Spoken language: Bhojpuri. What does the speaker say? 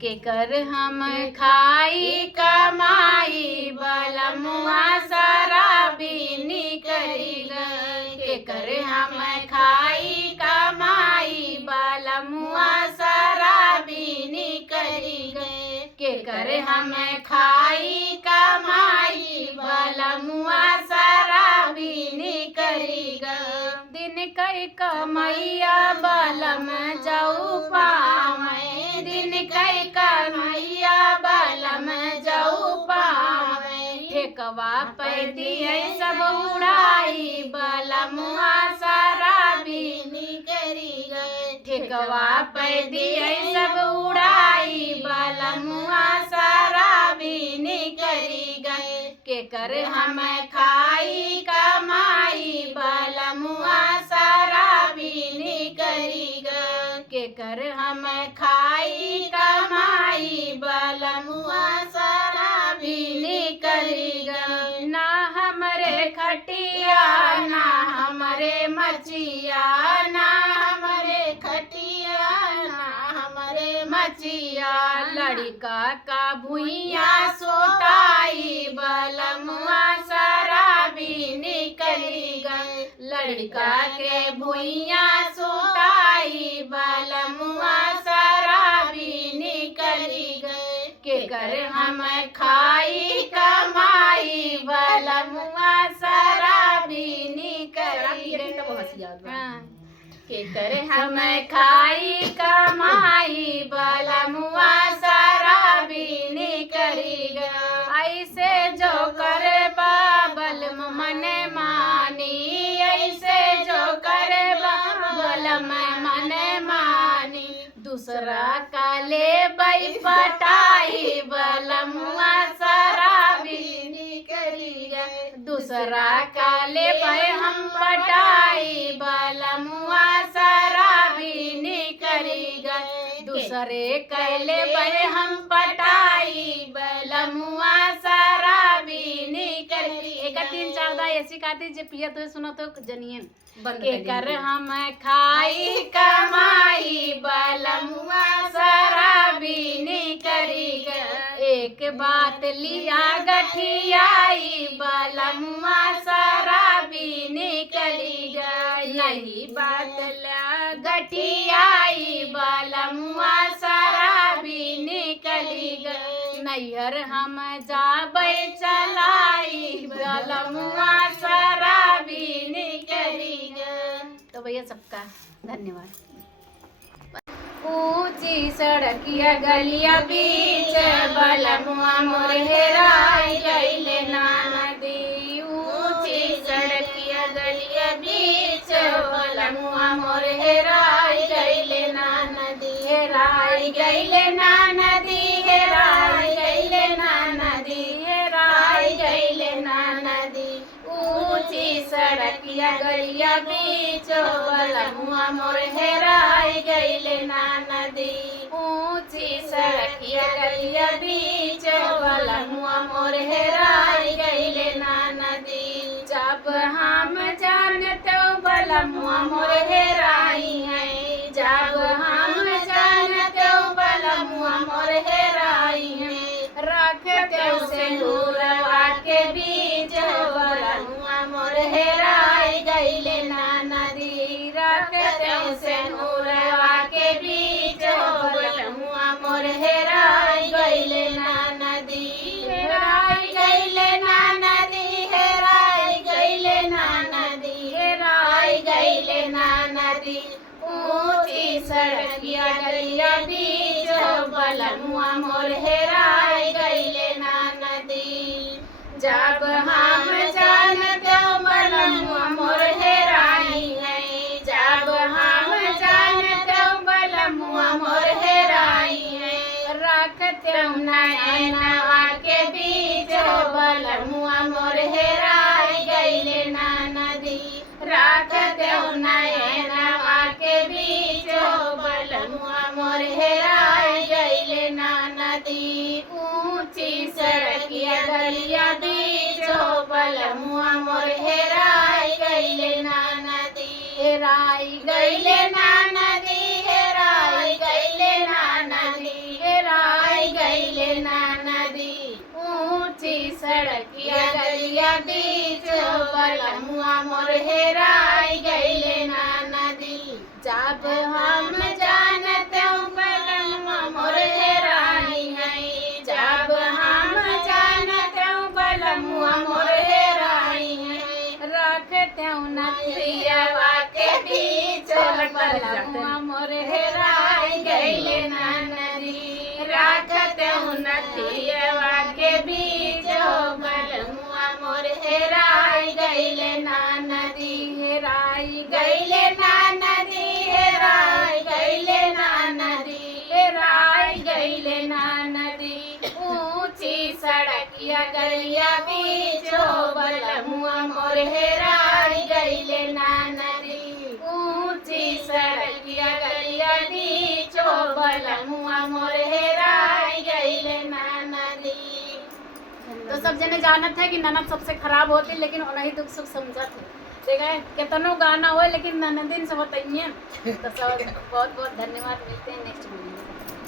के कर हम खाई कमाई बलमुआ शराबी निकली गए। के कर हम खाई कमाई बलमुआ शराबी निकली गए। के कर हम खाई कमाई बलमुआ शराबी निकली गए। दिन कई कमैया बलम जाऊ पावे। दिन कई कमैया बलम जाऊ पावे। ठेकवा पे दिए सब उड़ाई बलमुआ शराबी निकली गए। ठेकवा पे दिए सब उड़ाई बलमुआ शराबी निकली गए। के कर हम खाई कमाई बलमुआ शराबी निकली गए। के कर हम खाई कमाई बलमुआ शराबी निकली गए। ना हमरे खटिया ना हमरे मचिया। ना हमरे खटिया ना हमरे मचिया। लड़का का भुइया सोताई बलमुआ शराबी निकली गए। लड़का के भुइया सोताई बलमुआ शराबी निकली गए। के कर हम खाई कमाई बलमुआ शराबी निकली गए। के कर हम खाई कमाई बलमुआ शराबी निकली गए। ऐसे जो करे बाबल मन मानी। ऐसे जो करे बाबल मन मानी। दूसरा काले बई पटाई बलमुआ शराबी निकली गए। दूसरा काले बई हम पटाई बलमुआ शराबी निकली गए। दूसरे कैले बई हम पटाई बलमुआ शराबी निकली। 1-3-4 ऐसी खाती जे पिया तो सुनो तो जनियन के कर हम खाई कमाई बलमुआ शराबी निकली गए। एक बात लिया गठियाई बलमुआ शराबी निकली गए। नहीं बात लिया गठियाई बलमुआ शराबी निकली गए। नैहर हम जाबै चलाई बलमुआ शराबी निकली गए। तो भैया सबका धन्यवाद। ऊंची सड़किया गलिया बीच बलमुआ मोर हेराई गइले ना नदी। ऊंची सड़किया गलिया बीच बलमुआ मोर हेराई गइले ना नदी। हेराई गइले ना नदी। हेराई गइले ना नदी। हेराई गइले ना नदी। ऊंची सड़किया गलिया बीच बलमुआ मोर हेराई गइले ना नदी। ऊंची सड़किया गलिया बीच बलमुआ मोर हेराई गइले ना नदी। जब हम जानते बलमुआ मोर हेराई है। जब हम जानते बलमुआ मोर हेराई है। रखते सिंदूरवा के बीच बलमुआ मोर हेराई गइले ना नदी। रखते सिंदूरवा के बीच बलमुआ मोर हेराई गइले ना नदी। हेराई गइले ना नदी। हेराई गइले ना नदी। हेराई गइले ना नदी। ऊंची सड़किया गलिया बीच बलमुआ मोर हेराई गइले ना नदी। जब हम जानते बलमुआ मोर हेराई है। जब हम जानते बलमुआ मोर हेराई है। रखते नैनवा के बीच बलमुआ मोर हेराई गइले ना नदी। रखते नैनवा के बीच बलमुआ मोर हेराई गइले ना नदी। ऊंची सड़किया गलिया बीच बलमुआ मोर हेराई गइले ना नदी। हेराई गइले ना नदी। हेराई गइले ना नदी। हेराई गईले ना नदी ऊंची सड़किया गलिया बीच बलमुआ मोर हेराई गईले ना नदी जब हम जानते बलमुआ मोर हेराई है जब हम जानते बलमुआ मोर हेराई है रखते नथियावा के बीच बलमुआ मोर हेराई गईले ना नदी रखते नथियावा के बीच बलमुआ मोर हेराई गईले ना नदी हेराई गईले ना नदी हेराई गईले ना नदी हेराई गईले ना नदी ऊंची सड़किया गलिया बीच बलमुआ मोर हेराई गईले ना नदी ऊंची सड़किया गलिया बीच बलमुआ मोर हेराई गईले ना नदी। तो सब जने जानत है कि ननद सबसे खराब होती लेकिन उन्हीं दुख सुख समझत है ठीक है कितनों गाना हो लेकिन ननदिन से बताइए तो सब बहुत बहुत धन्यवाद मिलते हैं नेक्स्ट वीडियो में।